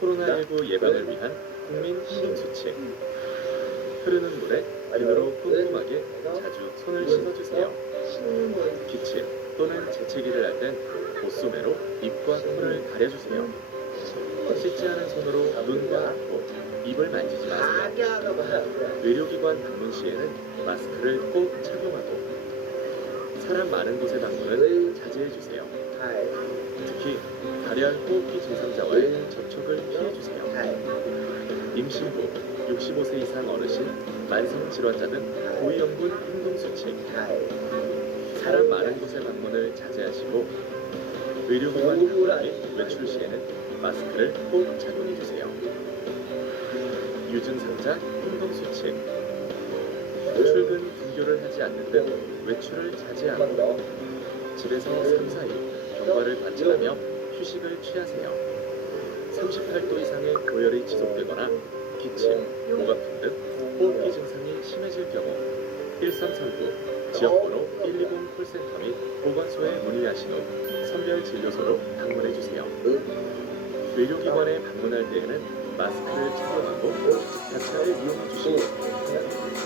코로나19 예방을 위한 국민 시행수칙. 흐르는 물에 비누로 꼼꼼하게 자주 손을 씻어주세요. 기침 또는 재채기를 할 땐 옷소매로 입과 코를 가려주세요. 씻지 않은 손으로 눈과 코, 입을 만지지 마세요. 의료기관 방문 시에는 마스크를 꼭 착용하고 사람 많은 곳의 방문은 자제해주세요. 특히 발열 호흡기 증상자와의 접촉을 피해주세요. 임신부, 65세 이상 어르신, 만성질환자 등 고위험군 행동수칙. 사람 많은 곳의 방문을 자제하시고 의료기관 방문 및 외출 시에는 마스크를 꼭 착용해주세요. 유증상자 행동수칙. 출근, 등교를 하지 않는 등 외출을 자제하고 집에서 3-4일 경과를 관찰하며 휴식을 취하세요. 38도 이상의 고열이 지속되거나 기침, 목 아픔 등 호흡기 증상이 심해질 경우 1339 지역번호 120 콜센터 및 보건소에 문의하신 후 선별진료소로 방문해주세요. 의료기관에 방문할 때에는 마스크를 착용하고 자차를 이용해주시고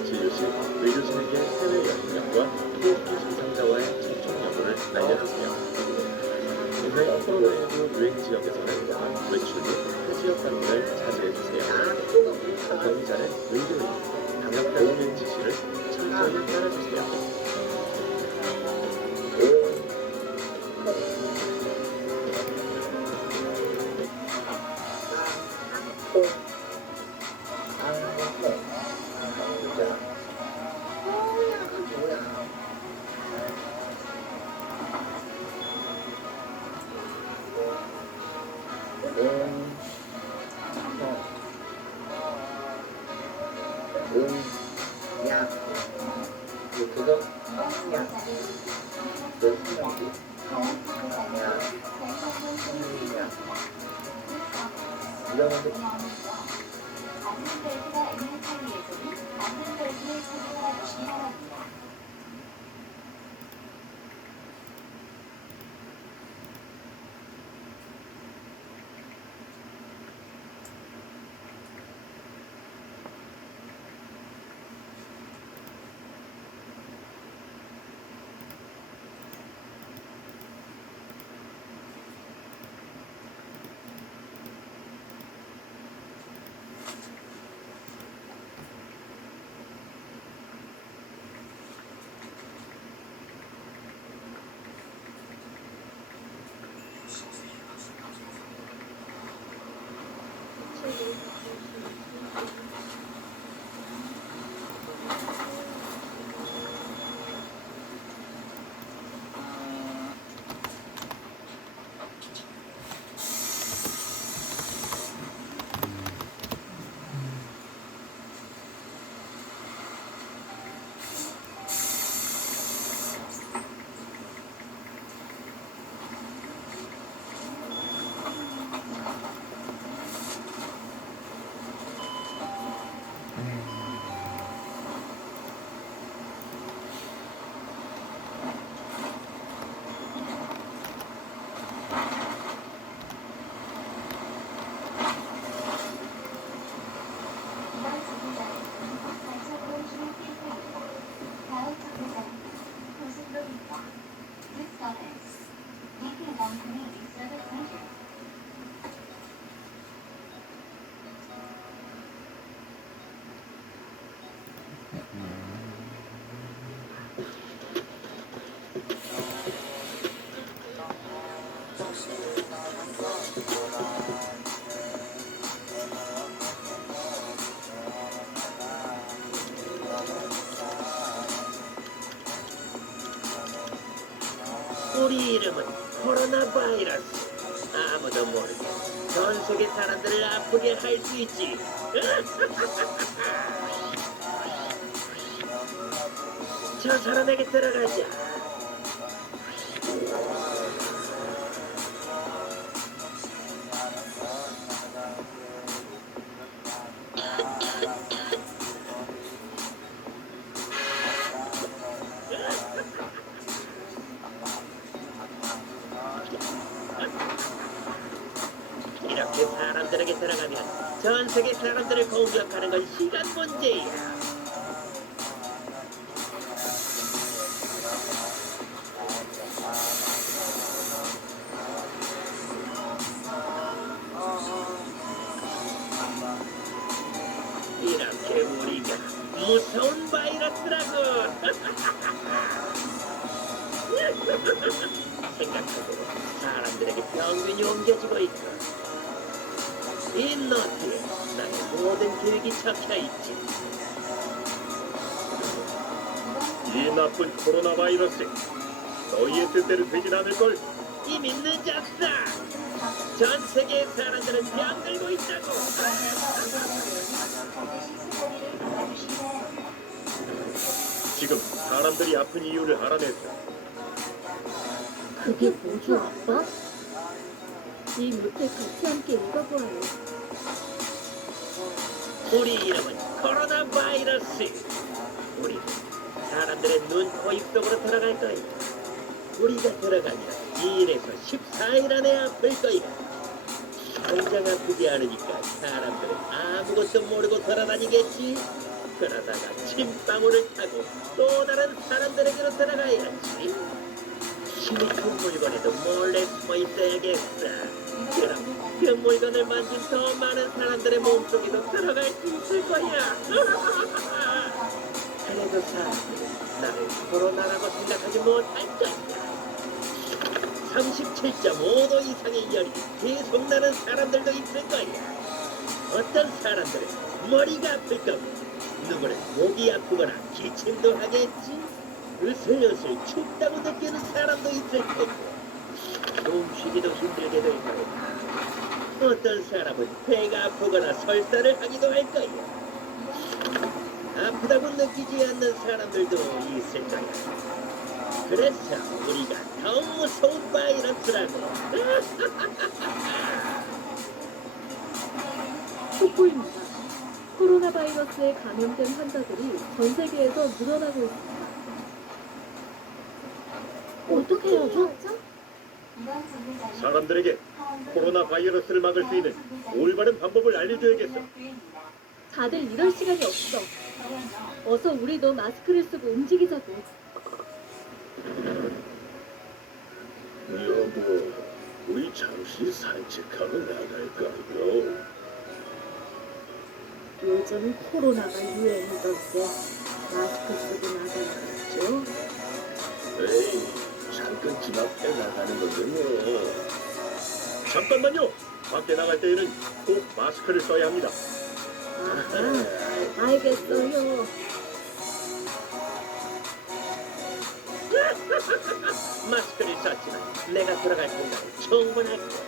진료 시 의료진에게 해외 여행력과 호흡기 증상자와의 접촉 여부를 알려주세요. 국내 코로나19 유행 지역에서는 외출 및 타지역 방문을 자제해주세요. 경위자는 의료인, 방역당국의 지시를 철저히 따라주세요. 약, 그거 약, 연수명기, 약, 약, 이런 것들 안전벨트가 있는 차량에서는 안전벨트를 착용하시기 바랍니다. 우리 이름은 코로나 바이러스. 아무도 모르게 전 세계 사람들을 아프게 할 수 있지. 저 사람에게 들어가자. 이렇게 이렇게 사람들에게 들어가면 전 세계 사람들을 공격하는 건 시간 문제야. 이렇게 우리가 무서운 바이러스라고. 생각하고 사람들에게 병균이 옮겨지고 있고 이 노트에 나의 모든 계획이 적혀있지. 이 나쁜 코로나 바이러스 너희의 뜻대로 되진 않을걸. 이미 늦었어. 전 세계의 사람들은 병들고 있다고. 지금 사람들이 아픈 이유를 알아냈어. 그게 뭐죠, 아빠? 이 노트 같이 함께 읽어보아요. 우리 이름은 코로나 바이러스. 우리 사람들의 눈, 코, 입 속으로 들어갈 거야. 우리가 들어가면 2일에서 14일 안에 아플 거야. 당장 아프지 않으니까 사람들은 아무것도 모르고 돌아다니겠지. 그러다가 침방울을 타고 또 다른 사람들에게로 들어가야지. 힘이 큰 물건에도 몰래 숨어 있어야겠어. 그럼 그 물건을 만진 더 많은 사람들의 몸속에도 들어갈 수 있을 거야. 그래도 사람들은 나를 코로나라고 생각하지 못할 거야. 37.5도 이상의 열이 계속 나는 사람들도 있을 거야. 어떤 사람들은 머리가 아플 거고, 누구는 목이 아프거나 기침도 하겠지. 으슬으슬 춥다고 느끼는 사람도 있을 거고, 숨쉬기도 힘들게 될 거야. 어떤 사람은 배가 아프거나 설사를 하기도 할 거야. 아프다고 느끼지 않는 사람들도 있을 거야. 그래서 우리가 더 무서운 바이러스라고. 속보입니다. 코로나 바이러스에 감염된 환자들이 전 세계에서 늘어나고 있습니다. 어떻게 해야죠? 사람들에게 코로나 바이러스를 막을 수 있는 올바른 방법을 알려줘야겠어. 다들 이럴 시간이 없어. 어서 우리도 마스크를 쓰고 움직이자고. 여보, 우리 잠시 산책하러 나갈까요? 요즘 코로나가 유행이던데 마스크 쓰고 나가야죠. 에이, 잠깐 집 앞에 나가는 건데 뭐. 잠깐만요. 밖에 나갈 때에는 꼭 마스크를 써야 합니다. 아하, 알겠어요. 마스크를 썼지만 내가 들어갈 공간은 충분할 거야.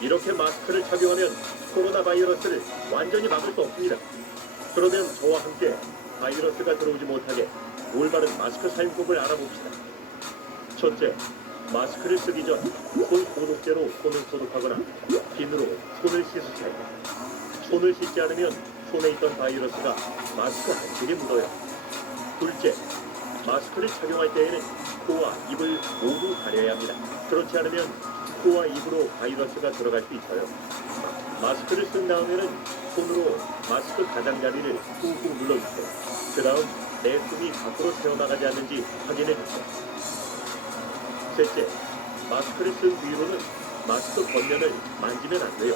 이렇게 마스크를 착용하면 코로나 바이러스를 완전히 막을 수 없습니다. 그러면 저와 함께 바이러스가 들어오지 못하게 올바른 마스크 사용법을 알아봅시다. 첫째, 마스크를 쓰기 전 손 소독제로 손을 소독하거나 비누로 손을 씻으세요. 손을 씻지 않으면 손에 있던 바이러스가 마스크 안쪽에 묻어요. 둘째, 마스크를 착용할 때에는 코와 입을 모두 가려야 합니다. 그렇지 않으면 코와 입으로 바이러스가 들어갈 수 있어요. 마스크를 쓴 다음에는 손으로 마스크 가장자리를 꾹꾹 눌러주세요. 그 다음 내 숨이 밖으로 새어나가지 않는지 확인해주세요. 셋째, 마스크를 쓴 뒤로는 마스크 겉면을 만지면 안 돼요.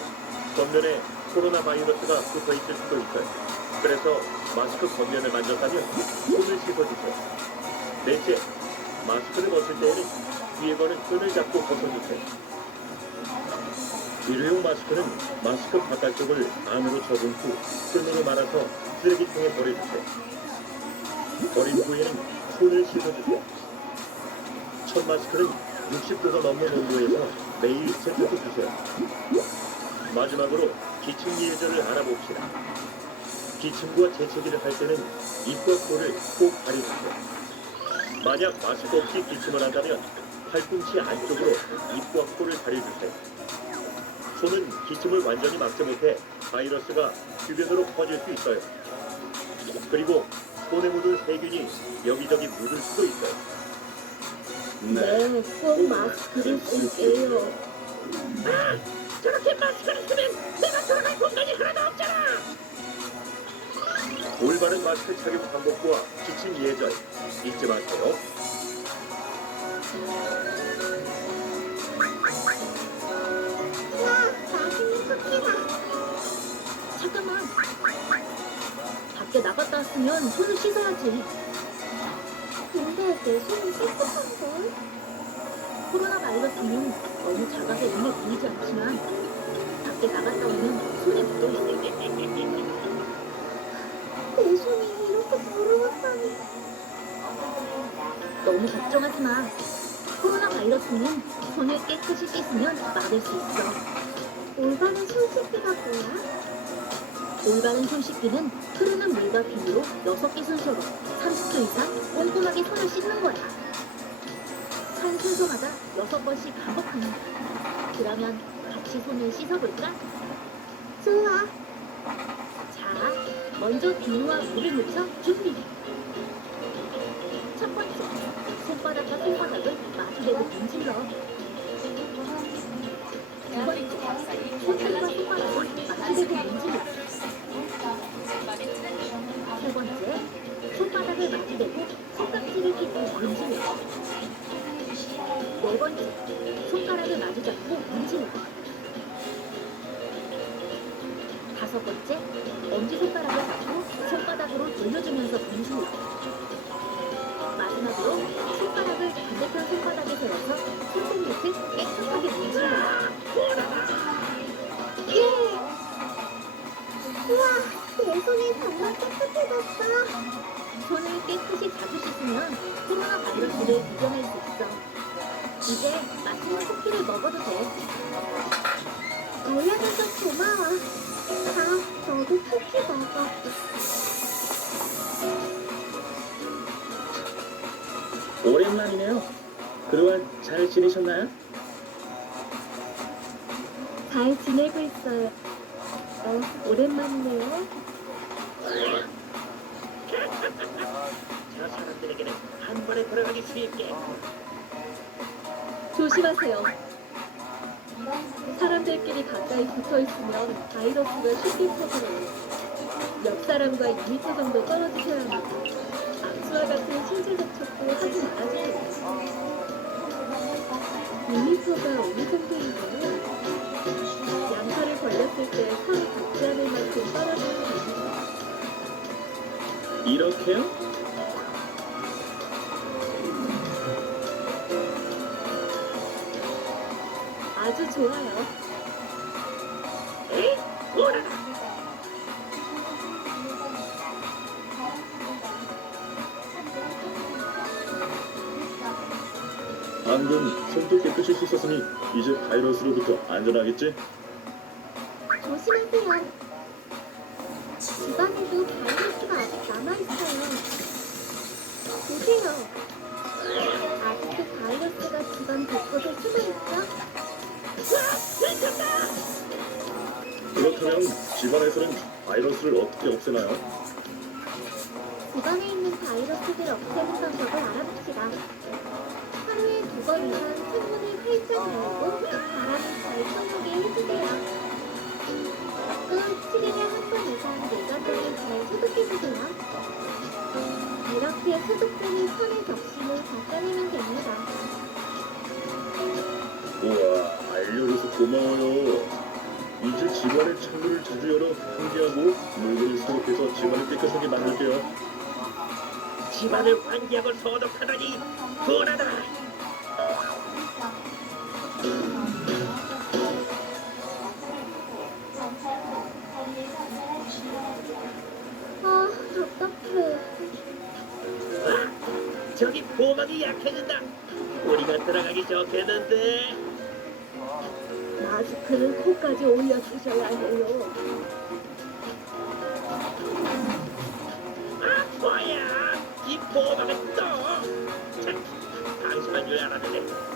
겉면에 코로나 바이러스가 붙어있을 수도 있어요. 그래서 마스크 겉면을 만졌다면 손을 씻어주세요. 넷째, 마스크를 벗을 때에는 뒤에 거는 끈을 잡고 벗어주세요. 일회용 마스크는 마스크 바깥쪽을 안으로 접은 후 끈으로 말아서 쓰레기통에 버려주세요. 버린 후에는 손을 씻어주세요. 첫 마스크는 60도가 넘는 온도에서 매일 세척해주세요. 마지막으로 기침 예절을 알아봅시다. 기침과 재채기를 할 때는 입과 코를 꼭 가려주세요. 만약 마스크 없이 기침을 한다면 팔꿈치 안쪽으로 입과 코를 가려주세요. 손은 기침을 완전히 막지 못해 바이러스가 주변으로 퍼질 수 있어요. 그리고 손에 묻은 세균이 여기저기 묻을 수도 있어요. 네, 꼭 마스크를 쓸게요. 저렇게 마스크를 쓰면 내가 들어갈 공간이 하나도 없잖아. 올바른 마스크 착용 방법과 지침 예절 잊지 마세요. 와, 맛있는 쿠키다. 잠깐만. 밖에 나갔다 왔으면 손을 씻어야지. 근데 내 손이 깨끗한걸? 코로나 바이러스는 너무 작아서 눈에 보이지 않지만 밖에 나갔다 오면 손에 묻어있어. 내 손이 이렇게 더러웠다니. 너무 걱정하지 마. 코로나 바이러스는 손을 깨끗이 씻으면 막을 수 있어. 올바른 손 씻기가 뭐야? 올바른 손 씻기는 흐르는 물과 비누로 6개 순서로 30초 이상 꼼꼼하게 손을 씻는 거야. 한 순서마다 6번씩 반복하는 거야. 그러면 같이 손을 씻어볼까? 좋아. 자, 먼저 비누와 물을 묻혀 준비. 첫 번째, 손바닥과 손바닥을 마주대고 문질러. 두 번째, 손등과 손바닥을 마주대고 문질러. 세 번째, 손바닥을 마주대고 손깍지를 끼고 문질러. 네 번째, 손가락을 마주잡고 문질러. 다섯 번째, 엄지손가락을 잡고 손바닥으로 돌려주면서 문질러. 마지막으로 손가락을 반대편 손바닥에 세워서 손끝을 깨끗하게 문질러. 예! 우와, 내 손이 정말 깨끗해졌어. 손을 깨끗이 자주 씻으면 코로나 바이러스를 이겨낼 수 있어. 이제 맛있는 쿠키를 먹어도 돼. 알려줘서 고마워. 자, 너도 쿠키 먹어. 오랜만이네요. 그동안 잘 지내셨나요? 잘 지내고 있어요. 오랜만이네요. 저 사람들에게는 한 번에 들어가기 쉽게. 조심하세요. 사람들끼리 가까이 붙어 있으면 바이러스가 쉽게 퍼져요. 옆 사람과 2m 정도 떨어지셔야 합니다. 악수와 같은 신체 접촉도 하지 말아주세요. 2m가 어느 정도인가요? 양팔을 벌렸을 때 서로 닿지 않을 만큼 떨어지면 됩니다. 이렇게요? 아주 좋아요. 에이, 오라. 방금 손도 깨끗이 씻었으니 이제 바이러스로부터 안전하겠지? 조심하세요. 집안에도 바이러스가 아직 남아있어요. 보세요. 아직도 바이러스가 집안 곳곳에 숨어있죠? 그렇다면 집안에서는 바이러스를 어떻게 없애나요? 집안에 있는 바이러스들 없애는 방법을 알아봅시다. 하루에 2번 이상 창문을 활짝 열고 바람을 잘 통하게 해주세요. 또 7일에 한 번 이상 내관을 잘 소독해주세요. 이렇게 소독되는 손의 적심을 닦아내면 됩니다. 우와, 알려줘서 고마워요. 이제 집안의 창문을 자주 열어 환기하고 물건을 소독해서 집안을 깨끗하게 만들게요. 집안을 환기하고 소독하다니 불안하다. 아, 답답해. 저기 보막이 약해진다. 우리가 들어가기 좋겠는데. 마스크는 코까지 올려주셔야 해요. 아, 뭐야? 이 보막은 또. 참, 당신만 줄 알았는데.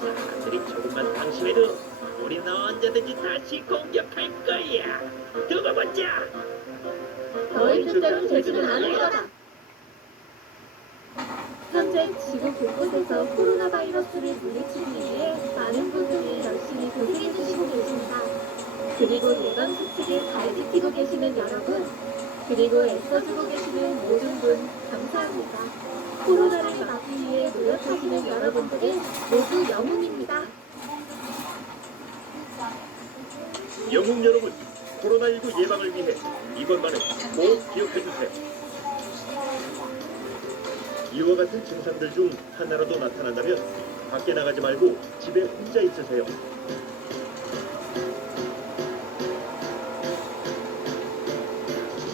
사람들이 조금만 방심해도 우리는 언제든지 다시 공격할 거야. 두고 보자. 너희 뜻대로 되지는 않을 거다. 현재 지구 곳곳에서 코로나 바이러스를 물리치기 위해 건강 수칙을 잘 지키고 계시는 여러분, 그리고 애써주고 계시는 모든 분 감사합니다. 코로나를 막기 위해 노력하시는 여러분들은 모두 영웅입니다. 영웅 여러분, 코로나19 예방을 위해 이것만은 꼭 기억해주세요. 이와 같은 증상들 중 하나라도 나타난다면 밖에 나가지 말고 집에 혼자 있으세요.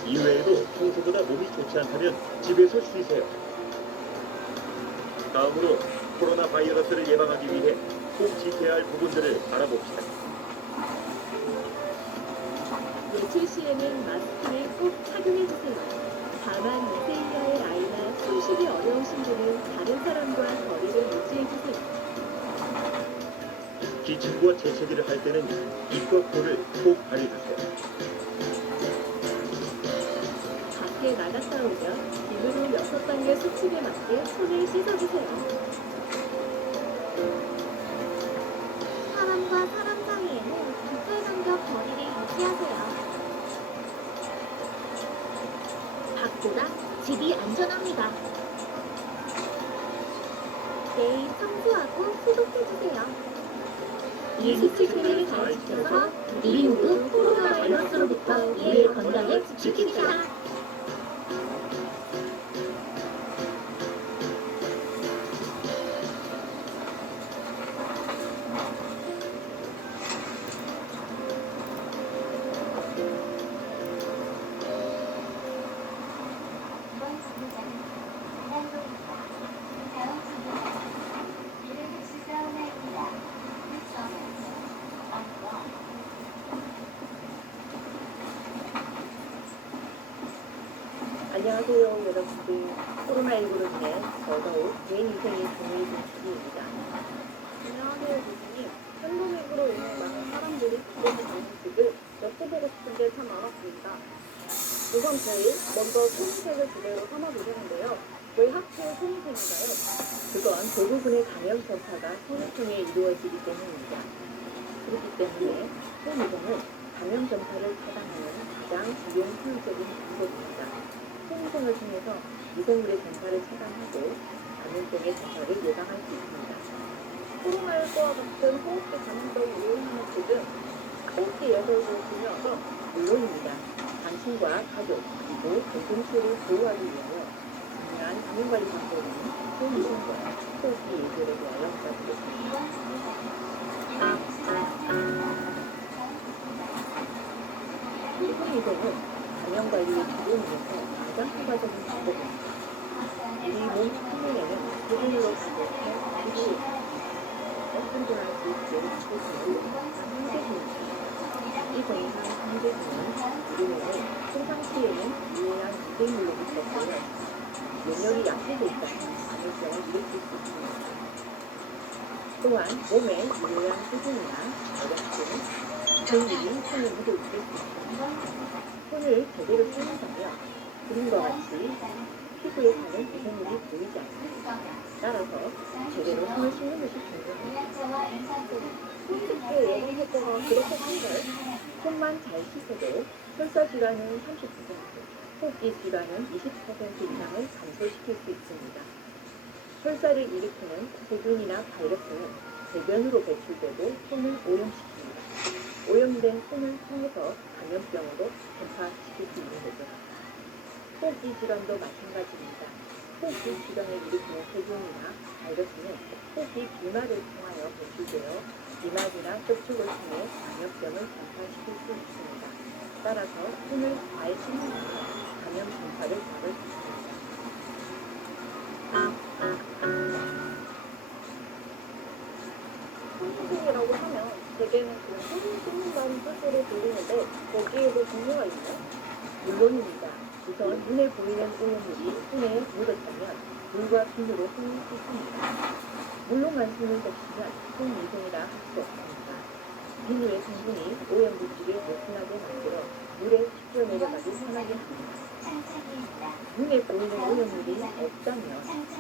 이외에도 평소보다 몸이 좋지 않다면 집에서 쉬세요. 다음으로 코로나 바이러스를 예방하기 위해 꼭 지켜야 할 부분들을 알아봅시다. 외출 시에는 마스크를 꼭 착용해주세요. 다만 2세 이하의 아이나 숨쉬기 어려우신 분은 다른 사람과 거리를 유지해주세요. 기침과 재채기를 할 때는 입과 코를 꼭 가려주세요. 밖에 나갔다 오면 비누로 6단계 수칙에 맞게 손을 씻어주세요. 사람과 사람 사이에는 2살 간격 거리를 유지하세요. 밖보다 집이 안전합니다. 매일 청소하고 소독해주세요. 이 수칙들을 잘 지켜서 우리 모두 코로나 바이러스로부터 우리의 건강을 지킵시다. 이번 정류장은 안양역입니다. 다음 정류장은 유레국수 사우나입니다. 안녕하세요 여러분들. 코로나19로 인해 더더욱 개인 인생이 중요해진 시기입니다. 안녕하세요 교수님. 팬데믹으로 인해 많은 사람들이 집에서 방식을 여쭤보고 싶은 게 참 많았습니다. 우선 제일 먼저 손위생을 주제로 삼아보려는데요. 왜 하필 손위생인가요? 그건 대부분의 감염 전파가 손을 통해 이루어지기 때문입니다. 그렇기 때문에 손위생은 감염 전파를 차단하는 가장 유용 효율적인 방법입니다. 손위생을 통해서 미생물의 전파를 차단하고 감염병의 전파를 예방할 수 있습니다. 코로나19와 같은 호흡기 감염병을 유행하는 지금 호흡기 예절도 중요하고 물론입니다. 당신과 가족 그리고 공동체를 보호하기 위하여 중요한 감염관리 방법은 손위생과 호흡기 예절에 대하여 부탁드리겠습니다. 손위생은 감염관리의 기본이면서 가장 효과적인 방법입니다. 우리 몸 표면에는 세균으로 가득한 피부, 충분할 수 있게 소수로 항세균입니다. 이 동상 항세균은 우리 몸에 평상시에는 유해한 미생물로부터 보여 면역이 약해져 있다면 감염병을 일으킬 수 있습니다. 또한 몸에 유해한 세균이나 발약균은 미생물이 손에 묻어 있을 수 있습니다. 손을 제대로 씻는다면 그림과 같이 피부에 가는 미생물이 보이지 않습니다. 따라서 제대로 손을 씻는 것이 중요합니다. 손쉽게 예방 효과가 그렇게 한걸 손만 잘 씻어도 설사 질환은 30%, 호흡기 질환은 20% 이상을 감소시킬 수 있습니다. 설사를 일으키는 세균이나 바이러스는 대변으로 배출되고 손을 오염시킵니다. 오염된 손을 통해서 감염병으로 전파시킬 수 있는 거죠. 호흡기 질환도 마찬가지입니다. 호흡기 질환을 일으키는 세균이나 바이러스는 호흡기 비말을 통하여 배출되어 비말이나 접촉을 통해 감염병을 전파시킬 수 있습니다. 따라서 손을 잘 씻으면 감염 전파를 막을 수 있습니다. 손위생이라고 하면 대개는 그냥 손을 씻는다는 뜻으로 들리는데 거기에도 종류가 있나요? 물론입니다. 우선 눈에 보이는 오염물이 손에 묻었다면 물과 비누로 손을 씻습니다. 물로만 손을 적시면 손위생이라 할 수 없습니다. 비누의 성분이 오염물질을 보충하게 만들어 물에 직접 내려가기 편하게 합니다. 눈에 보이는 오염물이 없다면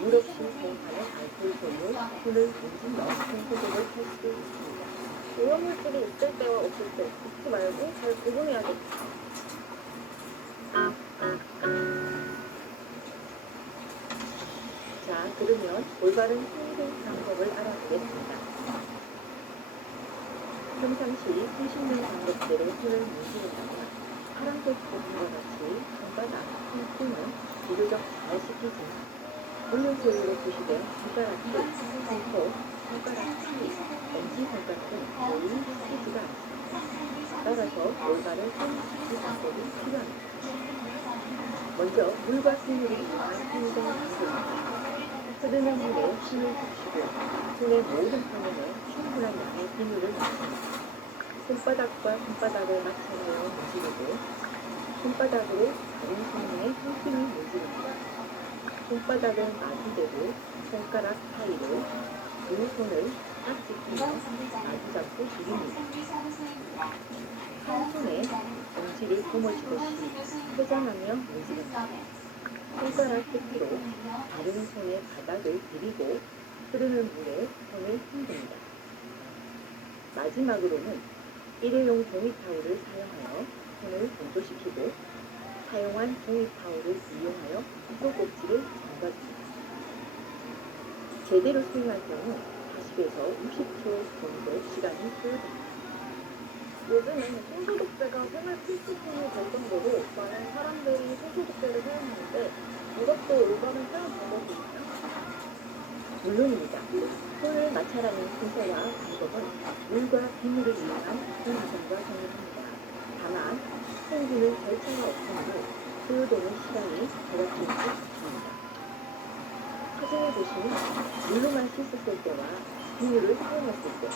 물 없이 사용하는 알코올 종류, 손을 문질러 손소독을 할 수도 있습니다. 오염물질이 있을 때와 없을 때 잊지 말고 잘 구분해야겠다. 자, 그러면 올바른 행동 방법을 알아보겠습니다. 평상시 수십명 방법대로 손을 문지른다면 파란색 부분과 같이 손바닥, 손등은 비교적 잘 씻기지만 물론소리로 보시면 손가락 끝, 손톱, 손가락 사이, 엄지손가락은 거의 씻기지가 않습니다. 따라서 올바른 손 씻기 방법이 필요합니다. 먼저 물과 비누를 이용한 행동 방법입니다. 흐르는 물에 힘을 주시고 손의 모든 표면에 충분한 양의 비누를 넣습니다. 손바닥과 손바닥을 마찬가지로 문지르고 손바닥으로 다른 손에 흉흉히 문지릅니다. 손바닥을 마주대고 손가락 사이로 두 손을 딱 지키며 마주 잡고 비립니다. 한 손에 엄지를 고무치듯이 회전하며 문지릅니다. 손가락 끝으로 다른 손의 바닥을 비비고 흐르는 물에 손을 헹굽니다. 마지막으로는 일회용 종이타올을 사용하여 손을 건조시키고 사용한 종이타올을 이용하여 수도꼭지를 잠가줍니다. 제대로 수행할 경우 40에서 60초 정도 시간이 소요됩니다. 요즘은 손소독제가 생활 필수품이 될 정도로 많은 사람들이 손소독제를 사용하는데 이것도 올바른 사용 방법이 있나요? 물론입니다. 손을 마찰하는 순서와 방법은 물과 비누를 이용한 손위생과 동일합니다. 다만 손주는 절차가 없으므로 소요되는 시간이 제각기 있습니다. 사진을 보시면 물로만 씻었을 때와 비누를 사용했을 때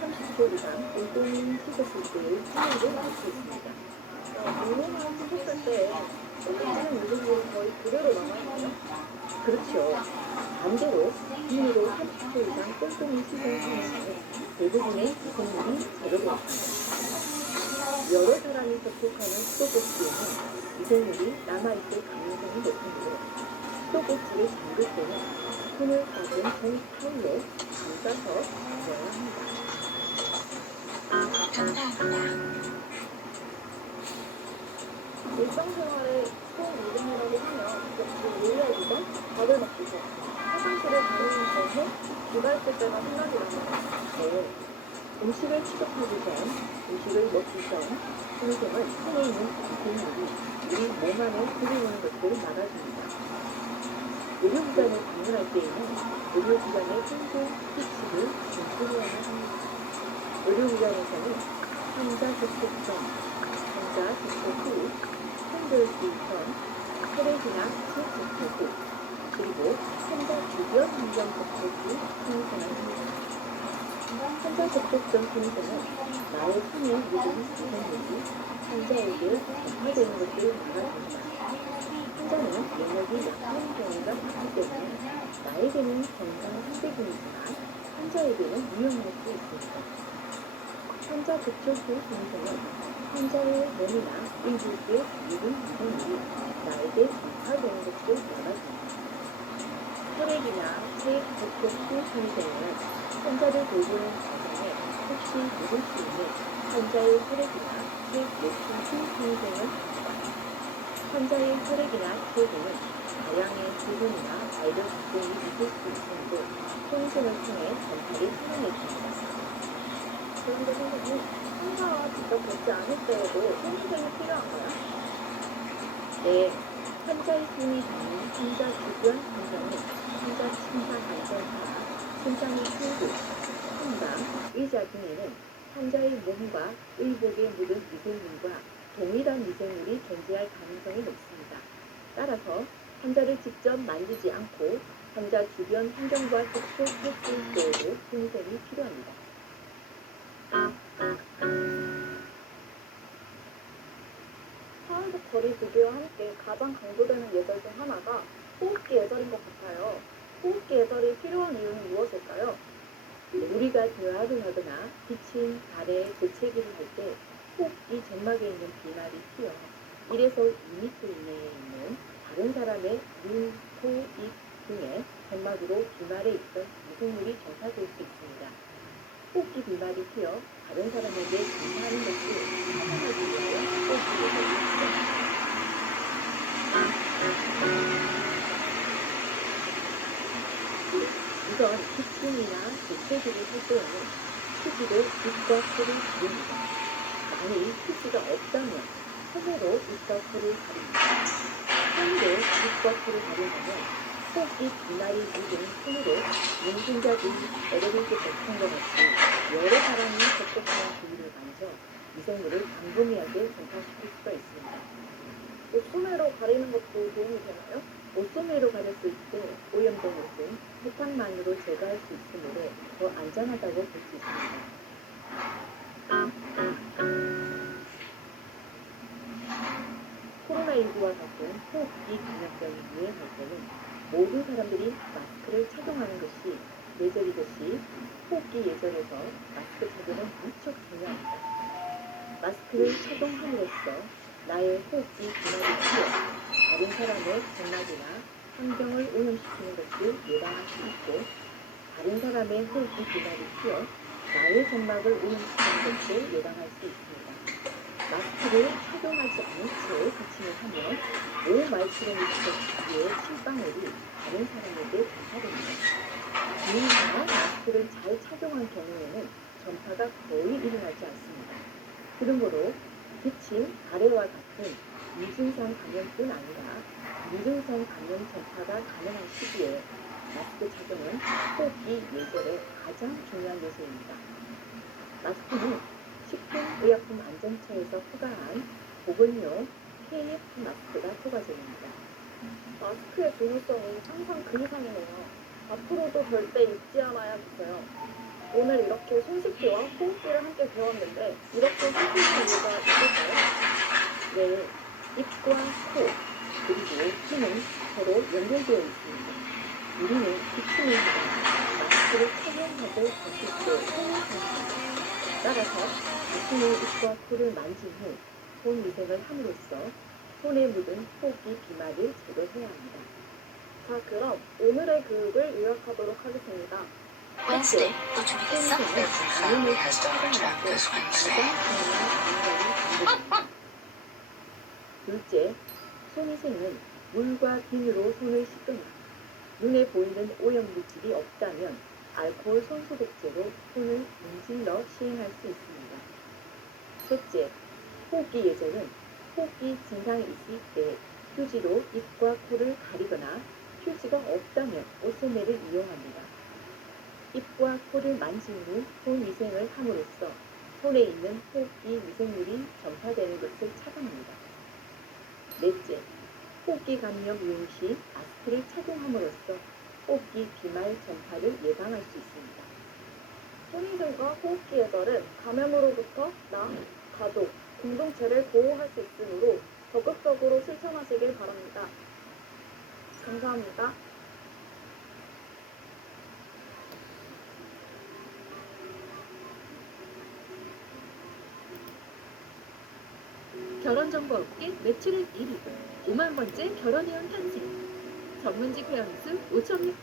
30초 이상 꼼꼼히 씻었을 때의 차이를 알 수 있습니다. 물로만 씻었을 때 손에는 유분이 거의 그대로 남아있나요? 그렇죠. 반대로 비누로 30초 이상 꼼꼼히 씻은 손에는 대부분의 미생물이 제거됩니다. 여러 사람이 접촉하는 수도꼭지에는 미생물이 남아있을 가능성이 높으므로 수도꼭지를 잠글 때는 손을 닦은 종이타올로 감싸서 잡아야 합니다. 일상생활에 손위생이라고 하면 역시 요리하기 전, 밥을 먹기 전, 화장실을 다니는 전에 기발할 때가 생각이 나요. 네. 음식을 취급하기 전, 음식을 먹기 전, 손님은 손에 있는 미생물이 우리 몸 안에 들어오는 것을 막아줍니다. 의료기관을 방문할 때에는 의료기관의 홍보 수칙을 준수해야 합니다. 의료기관에서는 환자 접촉 전, 환자 접촉 후, 손들기 전, 혈액이나 체 접촉 후, 그리고 환자 주변 환경 접촉 후 손위생합니다. 환자 접촉 전 손위생은 나의 손에 묻은 미생물이 환자에게 전파되는 것을 막아줍니다. 환자는 면역이 약한 경우가 많기 때문에 나에게는 건강 상태균이지만 환자에게는 위험할 수 있습니다. 환자 접촉 후 손위생은 환자의 몸이나 의복에 묻은 미생물이 나에게 전파되는 것을 막아줍니다. 혈액이나 체 접촉 후 손위생은 환자를 돌보는 과정에 혹시 묻을 수 있는 환자의 혈액이나 체 노출 후 손위생을 합니다. 환자의 혈액이나 체에는 다양한 질병이나 바이러스 등이 있을 수 있으므로 손위생을 통해 전파를 차단해줍니다. 그런데 선생님, 환자와 직접 뵙지 않을 때에도 손위생이 필요한가요? 네, 환자의 손이 닿는 환자 주변 환경은 환자 침상 안전사, 심장의 혈구, 손방, 의자 등에는 환자의 몸과 의복에 묻은 미생물과 동일한 미생물이 존재할 가능성이 높습니다. 따라서 환자를 직접 만지지 않고 환자 주변 환경과 접촉했을 때에도 손위생이 필요합니다. 사회적 거리두기와 함께 가장 강조되는 예절 중 하나가 호흡기 예절인 것 같아요. 호흡기 예절이 필요한 이유는 무엇일까요? 우리가 대화를 하거나 기침, 가래, 재채기를 할 때 호흡기 점막에 있는 비말이 튀어 1에서 2m 이내에 있는 다른 사람의 눈, 코, 입 등의 점막으로 비말에 있던 미생물이 전파될 수 있습니다. 호흡기 비말이 튀어 다른 사람에게 감사하는 것을 찾아내기 위하여 호흡기 예절입니다. 우선 기침이나 재채기를 할 때에는 휴지로 입과 코를 가립니다. 만일 휴지가 없다면 손으로 입과 코를 가립니다. 손으로 입과 코를 가리려면 호흡기 비말이 묻은 손으로 눈동자들이 에레베이터 버튼과 같이 여러 사람이 접촉하는 부위를 만져 미생물을 광범위하게 전파시킬 수가 있습니다. 옷소매로 가리는 것도 도움이 되나요? 옷소매로 가렸을 때 오염된 옷은 세탁만으로 제거할 수 있으므로 더 안전하다고 볼 수 있습니다. 코로나19와 같은 호흡기 감염병이 유행할 때는 모든 사람들이 마스크를 착용하는 것이 예절이듯이 호흡기 예절에서 마스크 착용은 무척 중요합니다. 마스크를 착용함으로써 나의 호흡기 비말이 튀어 다른 사람의 정막이나 환경을 오염시키는 것을 예방할 수 있고 다른 사람의 호흡기 비말이 튀어 나의 정막을 오염시키는 것을 예방할 수 있습니다. 마스크를 착용하지 않은 채 기침을 하면 5마이크로미터 크기의 침방울이 다른 사람에게 전파됩니다. 주의가 마스크를 잘 착용한 경우에는 전파가 거의 일어나지 않습니다. 그러므로 기침, 가래와 같은 유증상 감염뿐 아니라 무증상 감염 전파가 가능한 시기에 마스크 착용은 호흡기 예절의 가장 중요한 요소입니다. 마스크는 식품의약품안전처에서 허가한 보건용 KF 마스크가 효과적입니다. 마스크의 중요성은 항상 그 이상이네요. 앞으로도 절대 잊지 않아야겠어요. 오늘 이렇게 손 씻기와 호흡기를 함께 배웠는데 이렇게 손 씻는 이유가 있을까요? 네, 입과 코 그리고 손은 서로 연결되어 있습니다. 우리는 기침을 하거나 마스크를 착용하고 벗을 때 손을 잡습니다. 따라서 자신의 입과 코를 만진 후 손 위생을 함으로써 손에 묻은 호흡기 비말을 제거해야 합니다. 자, 그럼 오늘의 교육을 요약하도록 하겠습니다. Wednesday, 너 준비됐어? Every family has to have a chat this Wednesday. 둘째, 손위생은 물과 비누로 손을 씻거나 눈에 보이는 오염물질이 없다면 알코올 손소독제로 손을 문질러 시행할 수 있습니다. 셋째, 호흡기 예절은 호흡기 증상이 있을 때 휴지로 입과 코를 가리거나 휴지가 없다면 옷소매를 이용합니다. 입과 코를 만진 후 손 위생을 함으로써 손에 있는 호흡기 미생물이 전파되는 것을 차단합니다. 넷째, 호흡기 감염 유행 시 마스크를 착용함으로써 호흡기 비말 전파를 예방할 수 있습니다. 손위생과 호흡기 예절은 감염으로부터 나, 가족, 공동체를 보호할 수 있으므로 적극적으로 실천하시길 바랍니다. 감사합니다. 결혼정보업계 매출액 1위, 5만 번째 결혼이혼 탄생, 전문직 회원수 5,000명.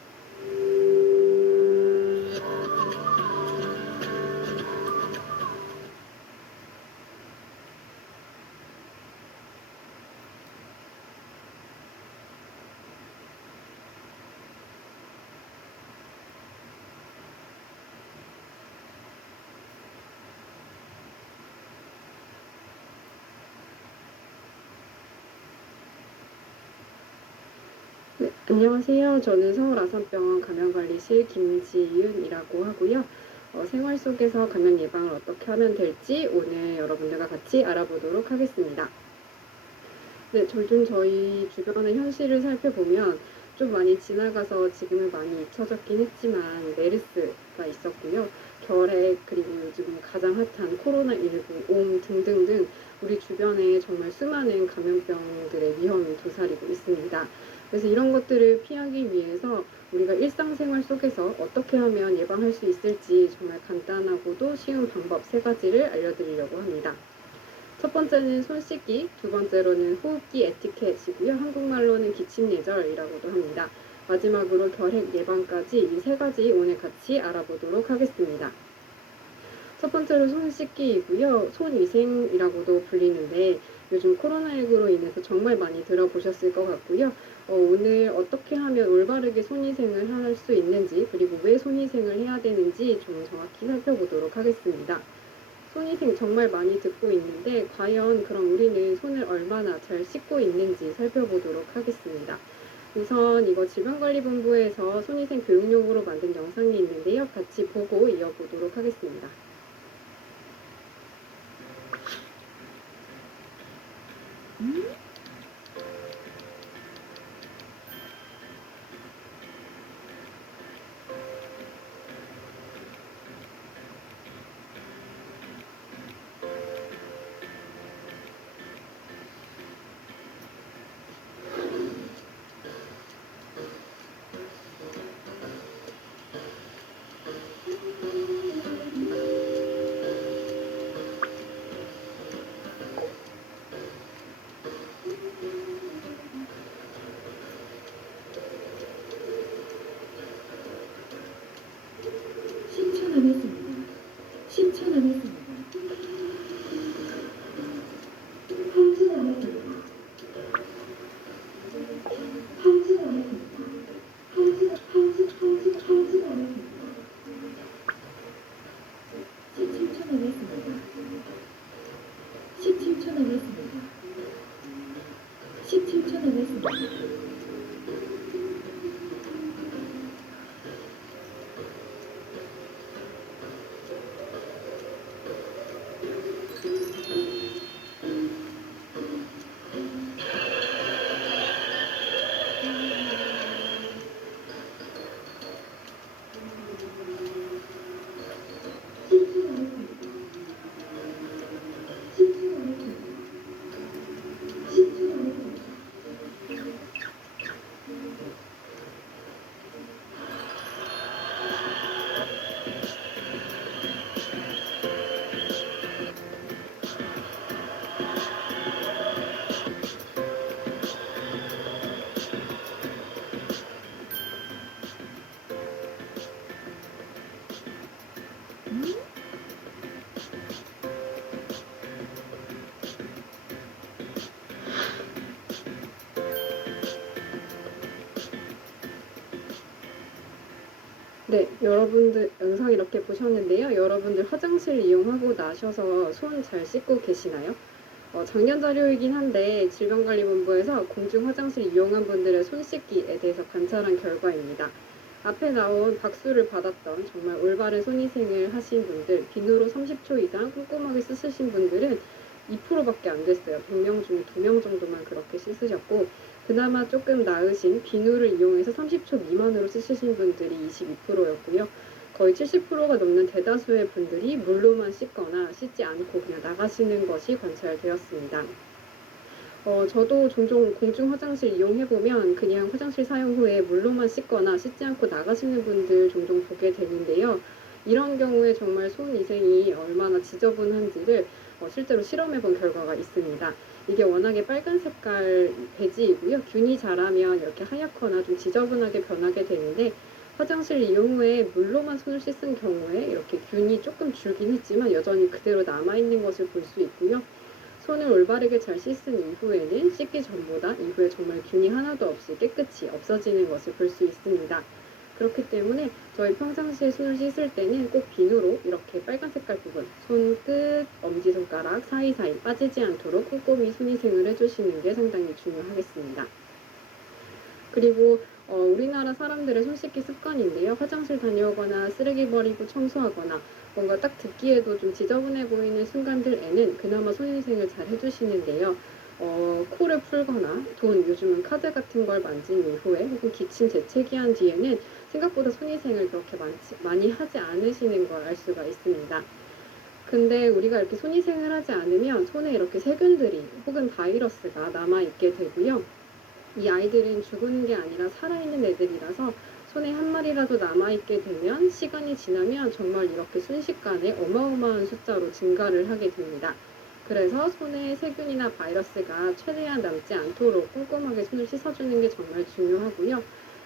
네, 안녕하세요. 저는 서울아산병원 감염관리실 김지윤이라고 하고요. 생활 속에서 감염 예방을 어떻게 하면 될지 오늘 여러분들과 같이 알아보도록 하겠습니다. 네, 요즘 저희 주변의 현실을 살펴보면 좀 많이 지나가서 지금은 많이 잊혀졌긴 했지만 메르스가 있었고요. 결핵, 그리고 요즘 가장 핫한 코로나19, 옴 등등등 우리 주변에 정말 수많은 감염병들의 위험이 도사리고 있습니다. 그래서 이런 것들을 피하기 위해서 우리가 일상생활 속에서 어떻게 하면 예방할 수 있을지 정말 간단하고도 쉬운 방법 3가지를 알려드리려고 합니다. 첫 번째는 손 씻기, 두 번째로는 호흡기 에티켓이고요. 한국말로는 기침 예절이라고도 합니다. 마지막으로 결핵 예방까지 이 3가지 오늘 같이 알아보도록 하겠습니다. 첫 번째로 손 씻기이고요. 손위생이라고도 불리는데 요즘 코로나19로 인해서 정말 많이 들어보셨을 것 같고요. 오늘 어떻게 하면 올바르게 손위생을 할 수 있는지, 그리고 왜 손위생을 해야 되는지 좀 정확히 살펴보도록 하겠습니다. 손위생 정말 많이 듣고 있는데 과연 그럼 우리는 손을 얼마나 잘 씻고 있는지 살펴보도록 하겠습니다. 우선 이거 질병관리본부에서 손위생 교육용으로 만든 영상이 있는데요. 같이 보고 이어보도록 하겠습니다. 네, 여러분들 영상 이렇게 보셨는데요. 여러분들 화장실 이용하고 나셔서 손 잘 씻고 계시나요? 작년 자료이긴 한데 질병관리본부에서 공중 화장실 이용한 분들의 손 씻기에 대해서 관찰한 결과입니다. 앞에 나온 박수를 받았던 정말 올바른 손위생을 하신 분들, 비누로 30초 이상 꼼꼼하게 씻으신 분들은 2%밖에 안 됐어요. 100명 중에 2명 정도만 그렇게 씻으셨고, 그나마 조금 나으신 비누를 이용해서 30초 미만으로 씻으신 분들이 22%였고요. 거의 70%가 넘는 대다수의 분들이 물로만 씻거나 씻지 않고 그냥 나가시는 것이 관찰되었습니다. 저도 종종 공중 화장실 이용해보면 그냥 화장실 사용 후에 물로만 씻거나 씻지 않고 나가시는 분들 종종 보게 되는데요. 이런 경우에 정말 손위생이 얼마나 지저분한지를 실제로 실험해본 결과가 있습니다. 이게 워낙에 빨간 색깔 배지이고요. 균이 자라면 이렇게 하얗거나 좀 지저분하게 변하게 되는데 화장실 이용 후에 물로만 손을 씻은 경우에 이렇게 균이 조금 줄긴 했지만 여전히 그대로 남아있는 것을 볼 수 있고요. 손을 올바르게 잘 씻은 이후에는 씻기 전보다 이후에 정말 균이 하나도 없이 깨끗이 없어지는 것을 볼 수 있습니다. 그렇기 때문에 저희 평상시에 손을 씻을 때는 꼭 비누로 이렇게 빨간 색깔 부분, 손끝, 엄지손가락 사이사이 빠지지 않도록 꼼꼼히 손위생을 해주시는 게 상당히 중요하겠습니다. 그리고 우리나라 사람들의 손 씻기 습관인데요. 화장실 다녀오거나 쓰레기 버리고 청소하거나 뭔가 딱 듣기에도 좀 지저분해 보이는 순간들에는 그나마 손위생을 잘 해주시는데요. 코를 풀거나 요즘은 카드 같은 걸 만진 이후에 혹은 기침 재채기 한 뒤에는 생각보다 손위생을 그렇게 많이 하지 않으시는 걸 알 수가 있습니다. 근데 우리가 이렇게 손위생을 하지 않으면 손에 이렇게 세균들이 혹은 바이러스가 남아있게 되고요. 이 아이들은 죽은 게 아니라 살아있는 애들이라서 손에 한 마리라도 남아있게 되면 시간이 지나면 정말 이렇게 순식간에 어마어마한 숫자로 증가를 하게 됩니다. 그래서 손에 세균이나 바이러스가 최대한 남지 않도록 꼼꼼하게 손을 씻어주는 게 정말 중요하고요.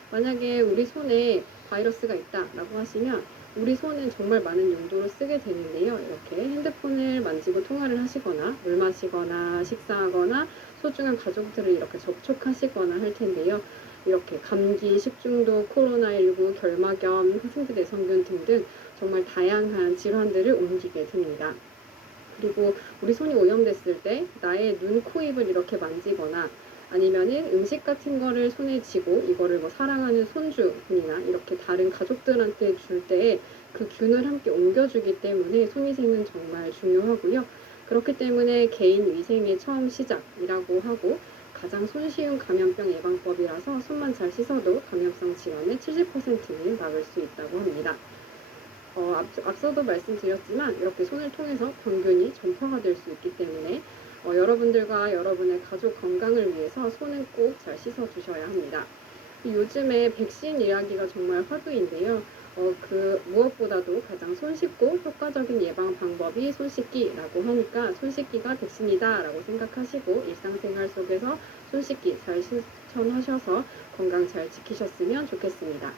만약에 우리 손에 바이러스가 있다라고 하시면 우리 손은 정말 많은 용도로 쓰게 되는데요. 이렇게 핸드폰을 만지고 통화를 하시거나 물 마시거나 식사하거나 소중한 가족들을 이렇게 접촉하시거나 할 텐데요. 이렇게 감기, 식중독, 코로나19, 결막염, 항생제 내성균 등등 정말 다양한 질환들을 옮기게 됩니다. 그리고 우리 손이 오염됐을 때 나의 눈, 코, 입을 이렇게 만지거나 아니면은 음식 같은 거를 손에 쥐고 이거를 뭐 사랑하는 손주분이나 이렇게 다른 가족들한테 줄 때 그 균을 함께 옮겨주기 때문에 손위생은 정말 중요하고요. 그렇기 때문에 개인 위생의 처음 시작이라고 하고 가장 손쉬운 감염병 예방법이라서 손만 잘 씻어도 감염성 질환의 70%는 막을 수 있다고 합니다. 앞서도 말씀드렸지만 이렇게 손을 통해서 병균이 전파가 될 수 있기 때문에 여러분들과 여러분의 가족 건강을 위해서 손은 꼭 잘 씻어 주셔야 합니다. 요즘에 백신 이야기가 정말 화두인데요. 무엇보다도 가장 손쉽고 효과적인 예방 방법이 손 씻기라고 하니까 손 씻기가 백신이다 라고 생각하시고 일상생활 속에서 손 씻기 잘 실천하셔서 건강 잘 지키셨으면 좋겠습니다.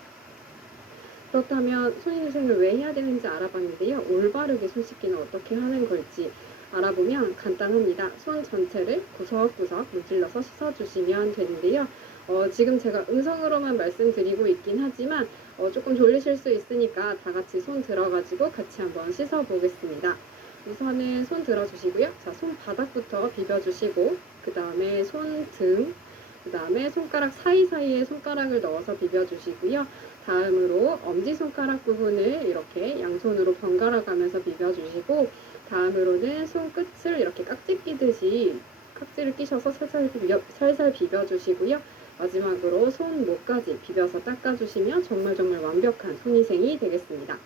그렇다면 손위생을 왜 해야 되는지 알아봤는데요. 올바르게 손 씻기는 어떻게 하는 걸지 알아보면 간단합니다. 손 전체를 구석구석 문질러서 씻어주시면 되는데요. 지금 제가 음성으로만 말씀드리고 있긴 하지만 조금 졸리실 수 있으니까 다 같이 손 들어가지고 같이 한번 씻어보겠습니다. 우선은 손 들어주시고요. 자, 손바닥부터 비벼주시고 그 다음에 손등, 그 다음에 손가락 사이사이에 손가락을 넣어서 비벼주시고요. 다음으로 엄지손가락 부분을 이렇게 양손으로 번갈아 가면서 비벼주시고 다음으로는 손끝을 이렇게 깍지 끼듯이 깍지를 끼셔서 살살 비벼주시고요. 마지막으로 손목까지 비벼서 닦아주시면 정말 완벽한 손위생이 되겠습니다.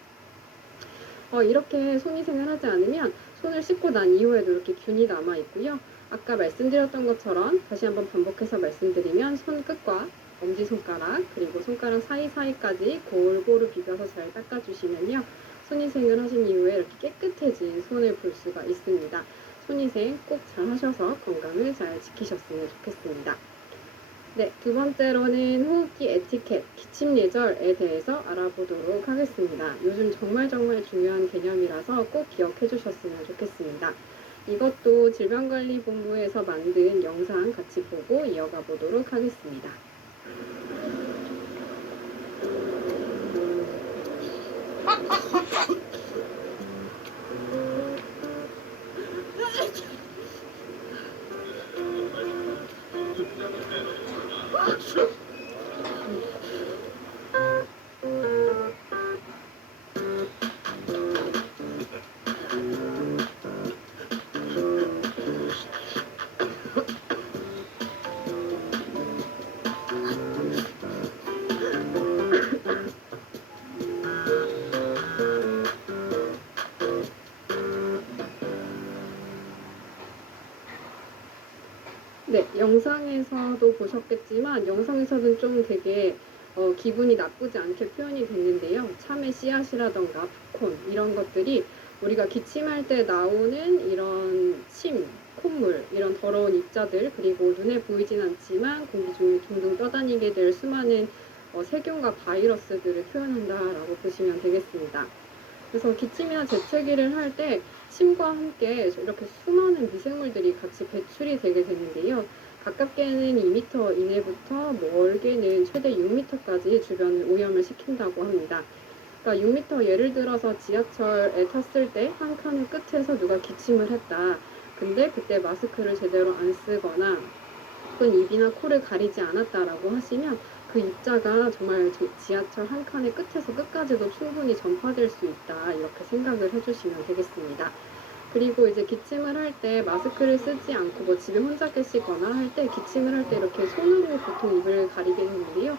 이렇게 손위생을 하지 않으면 손을 씻고 난 이후에도 이렇게 균이 남아있고요. 아까 말씀드렸던 것처럼 다시 한번 반복해서 말씀드리면 손끝과 엄지손가락 그리고 손가락 사이사이까지 골고루 비벼서 잘 닦아주시면요. 손위생을 하신 이후에 이렇게 깨끗해진 손을 볼 수가 있습니다. 손위생 꼭 잘 하셔서 건강을 잘 지키셨으면 좋겠습니다. 네, 두 번째로는 호흡기 에티켓, 기침 예절에 대해서 알아보도록 하겠습니다. 요즘 정말 중요한 개념이라서 꼭 기억해 주셨으면 좋겠습니다. 이것도 질병관리본부에서 만든 영상 같이 보고 이어가 보도록 하겠습니다. 네, 영상에서도 보셨겠지만 영상에서는 좀 되게 기분이 나쁘지 않게 표현이 됐는데요. 참외 씨앗이라던가 팝콘 이런 것들이 우리가 기침할 때 나오는 이런 침, 콧물, 이런 더러운 입자들 그리고 눈에 보이진 않지만 공기 중에 둥둥 떠다니게 될 수많은 세균과 바이러스들을 표현한다라고 보시면 되겠습니다. 그래서 기침이나 재채기를 할 때 침과 함께 이렇게 수많은 미생물들이 같이 배출이 되게 되는데요. 가깝게는 2m 이내부터 멀게는 최대 6m까지 주변을 오염을 시킨다고 합니다. 그러니까 6m 예를 들어서 지하철에 탔을 때 한 칸의 끝에서 누가 기침을 했다. 근데 그때 마스크를 제대로 안 쓰거나 혹은 입이나 코를 가리지 않았다라고 하시면 그 입자가 정말 지하철 한 칸의 끝에서 끝까지도 충분히 전파될 수 있다 이렇게 생각을 해주시면 되겠습니다. 그리고 이제 기침을 할 때 마스크를 쓰지 않고 뭐 집에 혼자 계시거나 할 때 기침을 할 때 이렇게 손으로 보통 입을 가리게 되는데요.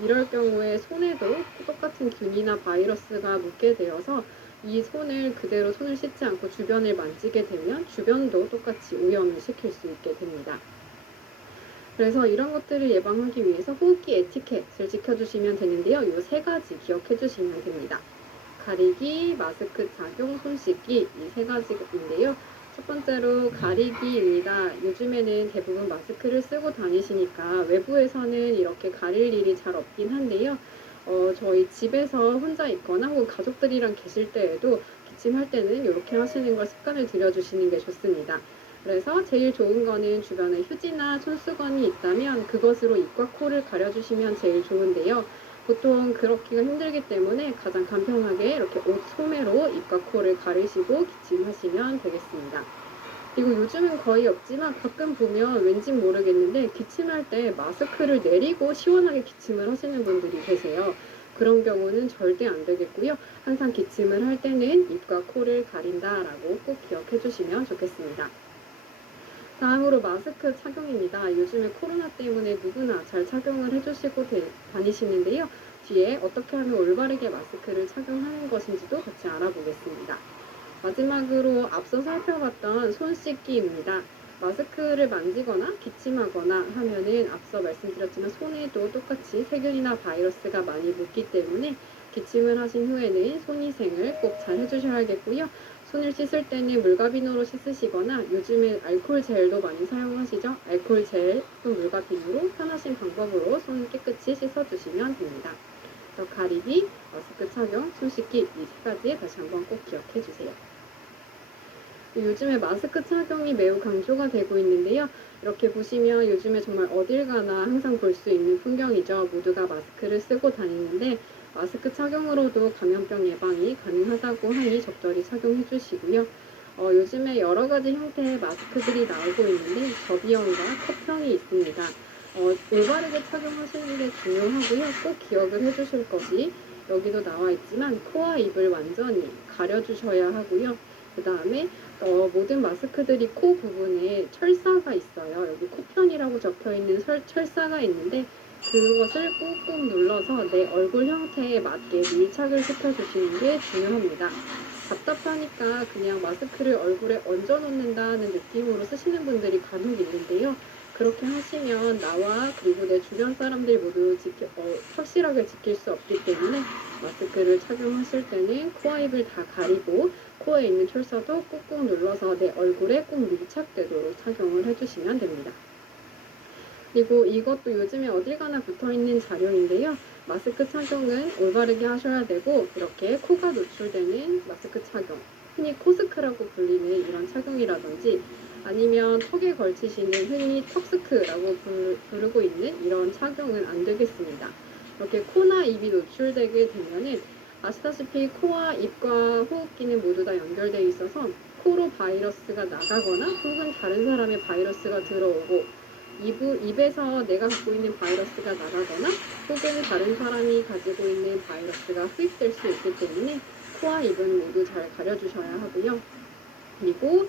이럴 경우에 손에도 똑같은 균이나 바이러스가 묻게 되어서 이 손을 그대로 손을 씻지 않고 주변을 만지게 되면 주변도 똑같이 오염을 시킬 수 있게 됩니다. 그래서 이런 것들을 예방하기 위해서 호흡기 에티켓을 지켜주시면 되는데요. 이 세 가지 기억해 주시면 됩니다. 가리기, 마스크 착용, 손 씻기 이 세 가지인데요. 첫 번째로 가리기입니다. 요즘에는 대부분 마스크를 쓰고 다니시니까 외부에서는 이렇게 가릴 일이 잘 없긴 한데요. 저희 집에서 혼자 있거나 혹은 가족들이랑 계실 때에도 기침할 때는 이렇게 하시는 걸 습관을 들여주시는 게 좋습니다. 그래서 제일 좋은 거는 주변에 휴지나 손수건이 있다면 그것으로 입과 코를 가려주시면 제일 좋은데요. 보통 그렇기가 힘들기 때문에 가장 간편하게 이렇게 옷 소매로 입과 코를 가르시고 기침하시면 되겠습니다. 그리고 요즘은 거의 없지만 가끔 보면 왠지 모르겠는데 기침할 때 마스크를 내리고 시원하게 기침을 하시는 분들이 계세요. 그런 경우는 절대 안 되겠고요. 항상 기침을 할 때는 입과 코를 가린다라고 꼭 기억해 주시면 좋겠습니다. 다음으로 마스크 착용입니다. 요즘에 코로나 때문에 누구나 잘 착용을 해주시고 다니시는데요. 뒤에 어떻게 하면 올바르게 마스크를 착용하는 것인지도 같이 알아보겠습니다. 마지막으로 앞서 살펴봤던 손 씻기입니다. 마스크를 만지거나 기침하거나 하면은 앞서 말씀드렸지만 손에도 똑같이 세균이나 바이러스가 많이 묻기 때문에 기침을 하신 후에는 손위생을 꼭 잘 해주셔야겠고요. 손을 씻을 때는 물과 비누로 씻으시거나 요즘에 알코올 젤도 많이 사용하시죠? 알코올 젤 또는 물과 비누로 편하신 방법으로 손을 깨끗이 씻어주시면 됩니다. 그래서 가리기, 마스크 착용, 손 씻기 이 세 가지 다시 한번 꼭 기억해 주세요. 요즘에 마스크 착용이 매우 강조가 되고 있는데요. 이렇게 보시면 요즘에 정말 어딜 가나 항상 볼 수 있는 풍경이죠. 모두가 마스크를 쓰고 다니는데 마스크 착용으로도 감염병 예방이 가능하다고 하니 적절히 착용해 주시고요. 요즘에 여러 가지 형태의 마스크들이 나오고 있는데 접이형과 컵형이 있습니다. 올바르게 착용하시는 게 중요하고요. 꼭 기억을 해 주실 것이 여기도 나와 있지만 코와 입을 완전히 가려주셔야 하고요. 그 다음에 모든 마스크들이 코 부분에 철사가 있어요. 여기 코편이라고 적혀있는 철사가 있는데 그것을 꾹꾹 눌러서 내 얼굴 형태에 맞게 밀착을 시켜주시는 게 중요합니다. 답답하니까 그냥 마스크를 얼굴에 얹어 놓는다는 느낌으로 쓰시는 분들이 간혹 있는데요. 그렇게 하시면 나와 그리고 내 주변 사람들 모두 확실하게 지킬 수 없기 때문에 마스크를 착용하실 때는 코와 입을 다 가리고 코에 있는 철사도 꾹꾹 눌러서 내 얼굴에 꼭 밀착되도록 착용을 해주시면 됩니다. 그리고 이것도 요즘에 어딜 가나 붙어있는 자료인데요. 마스크 착용은 올바르게 하셔야 되고 이렇게 코가 노출되는 마스크 착용, 흔히 코스크라고 불리는 이런 착용이라든지 아니면 턱에 걸치시는 흔히 턱스크라고 부르고 있는 이런 착용은 안 되겠습니다. 이렇게 코나 입이 노출되게 되면은 아시다시피 코와 입과 호흡기는 모두 다 연결되어 있어서 코로 바이러스가 나가거나 혹은 다른 사람의 바이러스가 들어오고 입에서 내가 갖고 있는 바이러스가 나가거나 혹은 다른 사람이 가지고 있는 바이러스가 흡입될 수 있기 때문에 코와 입은 모두 잘 가려주셔야 하고요. 그리고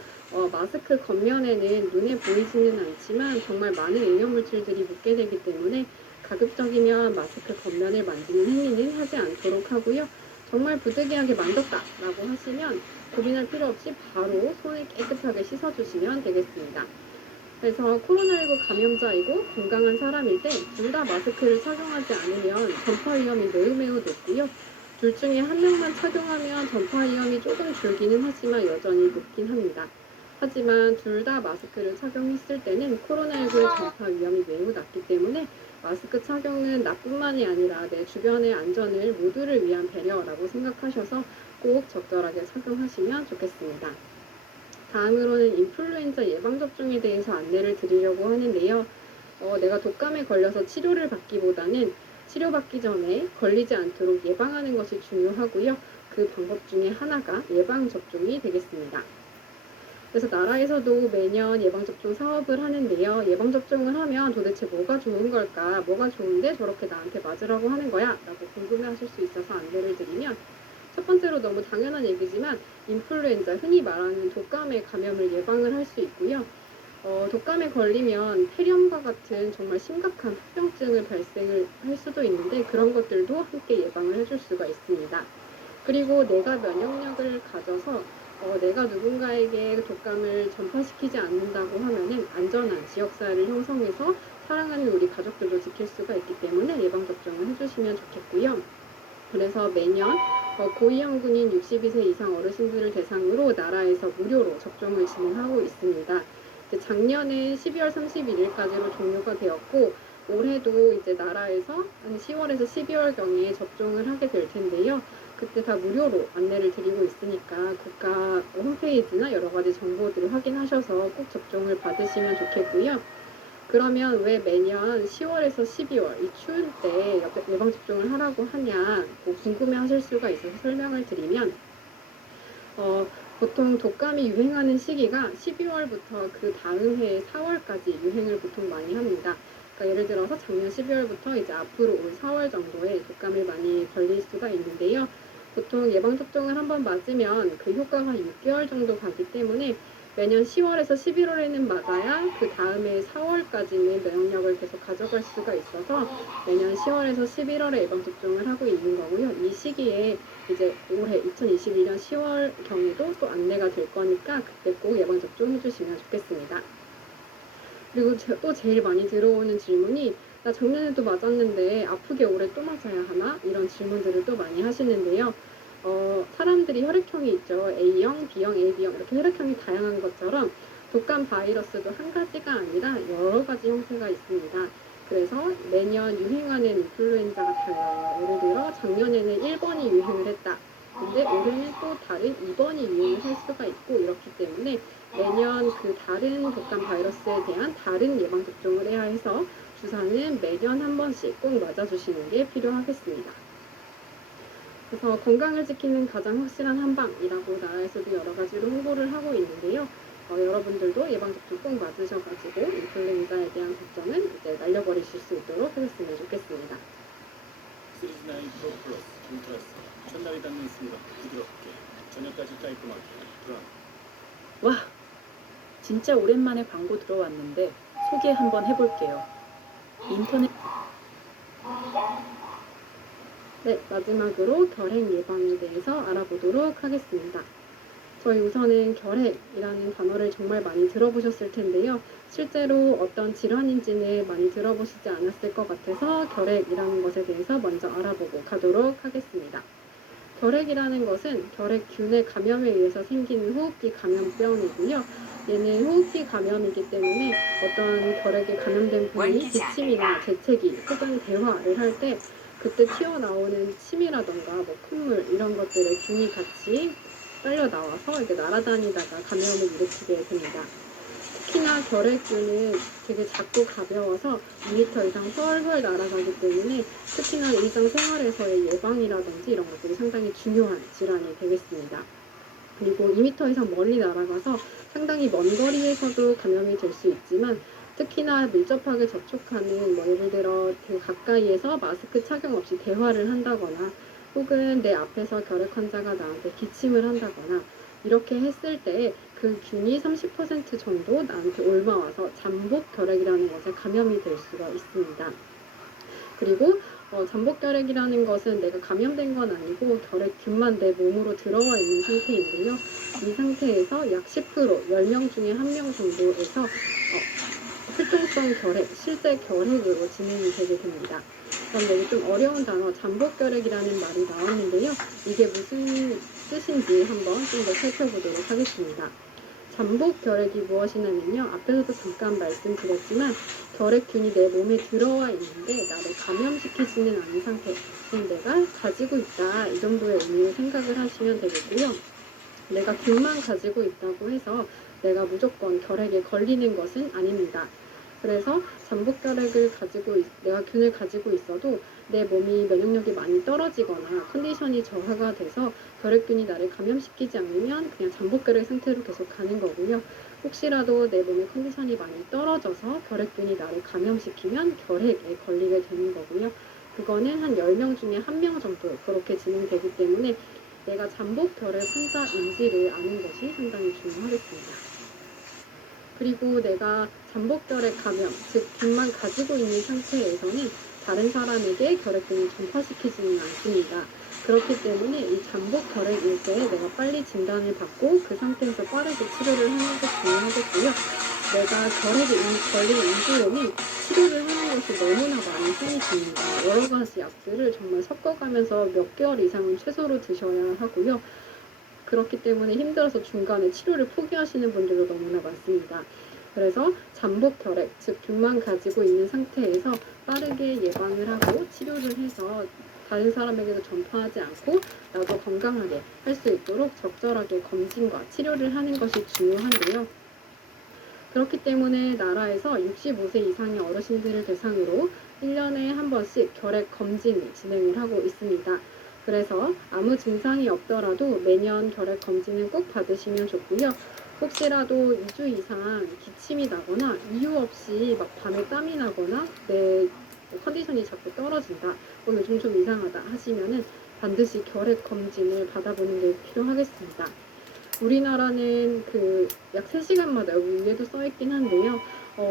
마스크 겉면에는 눈에 보이지는 않지만 정말 많은 오염물질들이 묻게 되기 때문에 가급적이면 마스크 겉면을 만지는 행위는 하지 않도록 하고요. 정말 부득이하게 만졌다라고 하시면 고민할 필요 없이 바로 손을 깨끗하게 씻어주시면 되겠습니다. 그래서 코로나19 감염자이고 건강한 사람일 때 둘 다 마스크를 착용하지 않으면 전파 위험이 매우 높고요. 둘 중에 한 명만 착용하면 전파 위험이 조금 줄기는 하지만 여전히 높긴 합니다. 하지만 둘 다 마스크를 착용했을 때는 코로나19의 전파 위험이 매우 낮기 때문에 마스크 착용은 나뿐만이 아니라 내 주변의 안전을 모두를 위한 배려라고 생각하셔서 꼭 적절하게 착용하시면 좋겠습니다. 다음으로는 인플루엔자 예방접종에 대해서 안내를 드리려고 하는데요. 내가 독감에 걸려서 치료를 받기보다는 치료받기 전에 걸리지 않도록 예방하는 것이 중요하고요. 그 방법 중에 하나가 예방접종이 되겠습니다. 그래서 나라에서도 매년 예방접종 사업을 하는데요. 예방접종을 하면 도대체 뭐가 좋은 걸까? 뭐가 좋은데 저렇게 나한테 맞으라고 하는 거야? 라고 궁금해하실 수 있어서 안내를 드리면 첫 번째로 너무 당연한 얘기지만 인플루엔자, 흔히 말하는 독감의 감염을 예방을 할 수 있고요. 독감에 걸리면 폐렴과 같은 정말 심각한 합병증을 발생을 할 수도 있는데 그런 것들도 함께 예방을 해줄 수가 있습니다. 그리고 내가 면역력을 가져서 내가 누군가에게 독감을 전파시키지 않는다고 하면은 안전한 지역사회를 형성해서 사랑하는 우리 가족들도 지킬 수가 있기 때문에 예방접종을 해주시면 좋겠고요. 그래서 매년 고위험군인 62세 이상 어르신들을 대상으로 나라에서 무료로 접종을 진행하고 있습니다. 작년에 12월 31일까지로 종료가 되었고 올해도 이제 나라에서 한 10월에서 12월경에 접종을 하게 될 텐데요. 그때 다 무료로 안내를 드리고 있으니까 국가 홈페이지나 여러 가지 정보들을 확인하셔서 꼭 접종을 받으시면 좋겠고요. 그러면 왜 매년 10월에서 12월 이 추운 때 예방접종을 하라고 하냐 궁금해 하실 수가 있어서 설명을 드리면 보통 독감이 유행하는 시기가 12월부터 그 다음 해 4월까지 유행을 보통 많이 합니다. 그러니까 예를 들어서 작년 12월부터 이제 앞으로 올 4월 정도에 독감을 많이 걸릴 수가 있는데요. 보통 예방접종을 한번 맞으면 그 효과가 6개월 정도 가기 때문에 매년 10월에서 11월에는 맞아야 그 다음에 4월까지는 면역력을 계속 가져갈 수가 있어서 매년 10월에서 11월에 예방접종을 하고 있는 거고요. 이 시기에 이제 올해 2021년 10월경에도 또 안내가 될 거니까 그때 꼭 예방접종 해주시면 좋겠습니다. 그리고 또 제일 많이 들어오는 질문이 나 작년에도 맞았는데 아프게 올해 또 맞아야 하나? 이런 질문들을 또 많이 하시는데요. 사람들이 혈액형이 있죠. A형, B형, AB형 이렇게 혈액형이 다양한 것처럼 독감 바이러스도 한 가지가 아니라 여러 가지 형태가 있습니다. 그래서 매년 유행하는 인플루엔자가 달라요. 예를 들어 작년에는 1번이 유행을 했다. 근데 올해는 또 다른 2번이 유행을 할 수가 있고 이렇기 때문에 매년 그 다른 독감 바이러스에 대한 다른 예방접종을 해야 해서 주사는 매년 한 번씩 꼭 맞아주시는 게 필요하겠습니다. 그래서 건강을 지키는 가장 확실한 한방이라고 나라에서도 여러 가지로 홍보를 하고 있는데요. 여러분들도 예방접종 꼭 맞으셔가지고 인플루엔자에 대한 걱정은 이제 날려버리실 수 있도록 하셨으면 좋겠습니다. 시리즈9 프로 플러스 울트라스 첫날이 닿는 순간 부드럽게 저녁까지 깔끔하게 브라운. 와, 진짜 오랜만에 광고 들어왔는데 소개 한번 해볼게요. 인터넷 네, 마지막으로 결핵 예방에 대해서 알아보도록 하겠습니다. 저희 우선은 결핵이라는 단어를 정말 많이 들어보셨을 텐데요. 실제로 어떤 질환인지는 많이 들어보시지 않았을 것 같아서 결핵이라는 것에 대해서 먼저 알아보고 가도록 하겠습니다. 결핵이라는 것은 결핵균의 감염에 의해서 생기는 호흡기 감염병이고요. 얘는 호흡기 감염이기 때문에 어떤 결핵에 감염된 분이 기침이나 재채기 혹은 대화를 할 때 그때 튀어나오는 침이라던가 뭐 콧물 이런 것들의 균이 같이 빨려 나와서 이제 날아다니다가 감염을 일으키게 됩니다. 특히나 결핵균은 되게 작고 가벼워서 2m 이상 훨훨 날아가기 때문에 특히나 일상생활에서의 예방이라든지 이런 것들이 상당히 중요한 질환이 되겠습니다. 그리고 2m 이상 멀리 날아가서 상당히 먼 거리에서도 감염이 될 수 있지만 특히나 밀접하게 접촉하는 예를 들어 되게 가까이에서 마스크 착용 없이 대화를 한다거나 혹은 내 앞에서 결핵 환자가 나한테 기침을 한다거나 이렇게 했을 때 그 균이 30% 정도 나한테 옮아와서 잠복 결핵이라는 것에 감염이 될 수가 있습니다. 그리고 잠복 결핵이라는 것은 내가 감염된 건 아니고 결핵균만 내 몸으로 들어와 있는 상태인데요. 이 상태에서 약 10%, 10명 중에 1명 정도에서 활동성 결핵, 실제 결핵으로 진행이 되게 됩니다. 그럼 여기 좀 어려운 단어 잠복 결핵이라는 말이 나왔는데요. 이게 무슨 뜻인지 한번 좀 더 살펴보도록 하겠습니다. 잠복 결핵이 무엇이냐면요. 앞에서도 잠깐 말씀드렸지만 결핵균이 내 몸에 들어와 있는데 나를 감염시키지는 않은 상태. 그럼 내가 가지고 있다. 이 정도의 의미로 생각을 하시면 되겠고요. 내가 균만 가지고 있다고 해서 내가 무조건 결핵에 걸리는 것은 아닙니다. 그래서 잠복 결핵을 내가 균을 가지고 있어도 내 몸이 면역력이 많이 떨어지거나 컨디션이 저하가 돼서 결핵균이 나를 감염시키지 않으면 그냥 잠복 결핵 상태로 계속 가는 거고요. 혹시라도 내 몸의 컨디션이 많이 떨어져서 결핵균이 나를 감염시키면 결핵에 걸리게 되는 거고요. 그거는 한 10명 중에 1명 정도 그렇게 진행되기 때문에 내가 잠복 결핵 환자인지를 아는 것이 상당히 중요하겠습니다. 그리고 내가 잠복 결핵 감염, 즉 균만 가지고 있는 상태에서는 다른 사람에게 결핵균을 전파시키지는 않습니다. 그렇기 때문에 이 잠복 결핵일 때 내가 빨리 진단을 받고 그 상태에서 빠르게 치료를 하는 게 중요하겠고요. 내가 결핵에 이미 걸린 이후에는 치료를 하는 것이 너무나 많이 힘이 듭니다. 여러 가지 약들을 정말 섞어가면서 몇 개월 이상은 최소로 드셔야 하고요. 그렇기 때문에 힘들어서 중간에 치료를 포기하시는 분들도 너무나 많습니다. 그래서 잠복 결핵, 즉 균만 가지고 있는 상태에서 빠르게 예방을 하고 치료를 해서 다른 사람에게도 전파하지 않고 나도 건강하게 할 수 있도록 적절하게 검진과 치료를 하는 것이 중요한데요. 그렇기 때문에 나라에서 65세 이상의 어르신들을 대상으로 1년에 한 번씩 결핵 검진을 진행을 하고 있습니다. 그래서 아무 증상이 없더라도 매년 결핵 검진은 꼭 받으시면 좋고요. 혹시라도 2주 이상 기침이 나거나 이유 없이 막 밤에 땀이 나거나 내 컨디션이 자꾸 떨어진다, 요즘 좀 이상하다 하시면은 반드시 결핵 검진을 받아보는 게 필요하겠습니다. 우리나라는 약 3시간마다 여기 위에도 써있긴 한데요.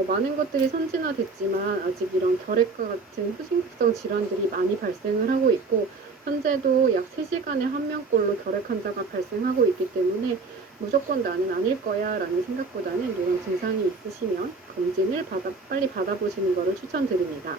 많은 것들이 선진화됐지만 아직 이런 결핵과 같은 후진국성 질환들이 많이 발생을 하고 있고 현재도 약 3시간에 1명꼴로 결핵 환자가 발생하고 있기 때문에 무조건 나는 아닐 거야 라는 생각보다는 이런 증상이 있으시면 검진을 빨리 받아보시는 것을 추천드립니다.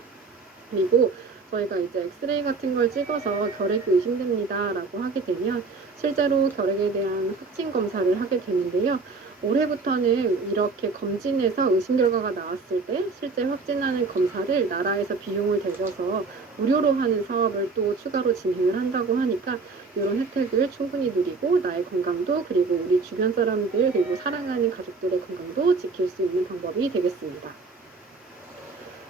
그리고 저희가 이제 엑스레이 같은 걸 찍어서 결핵이 의심됩니다 라고 하게 되면 실제로 결핵에 대한 확진 검사를 하게 되는데요. 올해부터는 이렇게 검진해서 의심 결과가 나왔을 때 실제 확진하는 검사를 나라에서 비용을 대줘서 무료로 하는 사업을 또 추가로 진행을 한다고 하니까 이런 혜택을 충분히 누리고 나의 건강도 그리고 우리 주변 사람들 그리고 사랑하는 가족들의 건강도 지킬 수 있는 방법이 되겠습니다.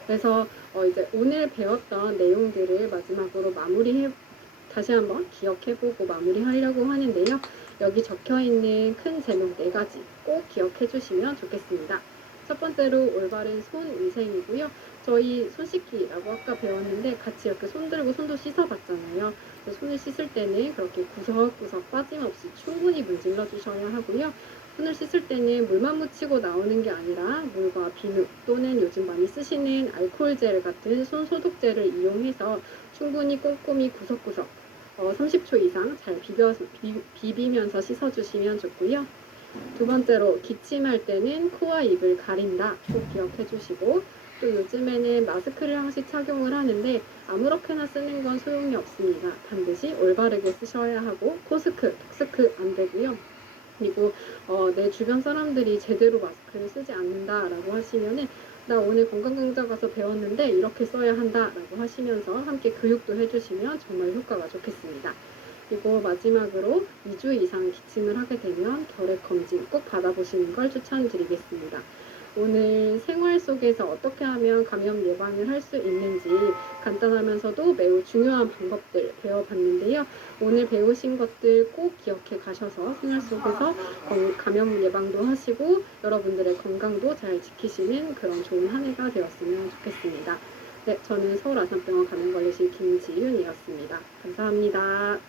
그래서 이제 오늘 배웠던 내용들을 마지막으로 다시 한번 기억해보고 마무리하려고 하는데요. 여기 적혀있는 큰 제목 4가지 꼭 기억해 주시면 좋겠습니다. 첫 번째로 올바른 손 위생이고요. 저희 손 씻기라고 아까 배웠는데 같이 이렇게 손 들고 손도 씻어봤잖아요. 손을 씻을 때는 그렇게 구석구석 빠짐없이 충분히 문질러 주셔야 하고요. 손을 씻을 때는 물만 묻히고 나오는 게 아니라 물과 비누 또는 요즘 많이 쓰시는 알코올 젤 같은 손 소독제를 이용해서 충분히 꼼꼼히 구석구석 30초 이상 잘 비비면서 씻어주시면 좋고요. 두 번째로 기침할 때는 코와 입을 가린다 꼭 기억해 주시고 또 요즘에는 마스크를 항시 착용을 하는데 아무렇게나 쓰는 건 소용이 없습니다. 반드시 올바르게 쓰셔야 하고 코스크, 턱스크 안 되고요. 그리고 내 주변 사람들이 제대로 마스크를 쓰지 않는다라고 하시면은 나 오늘 건강강좌 가서 배웠는데 이렇게 써야 한다라고 하시면서 함께 교육도 해주시면 정말 효과가 좋겠습니다. 그리고 마지막으로 2주 이상 기침을 하게 되면 결핵 검진 꼭 받아보시는 걸 추천드리겠습니다. 오늘 생활 속에서 어떻게 하면 감염 예방을 할 수 있는지 간단하면서도 매우 중요한 방법들 배워봤는데요. 오늘 배우신 것들 꼭 기억해 가셔서 생활 속에서 감염 예방도 하시고 여러분들의 건강도 잘 지키시는 그런 좋은 한 해가 되었으면 좋겠습니다. 네, 저는 서울 아산병원 감염관리실 김지윤이었습니다. 감사합니다.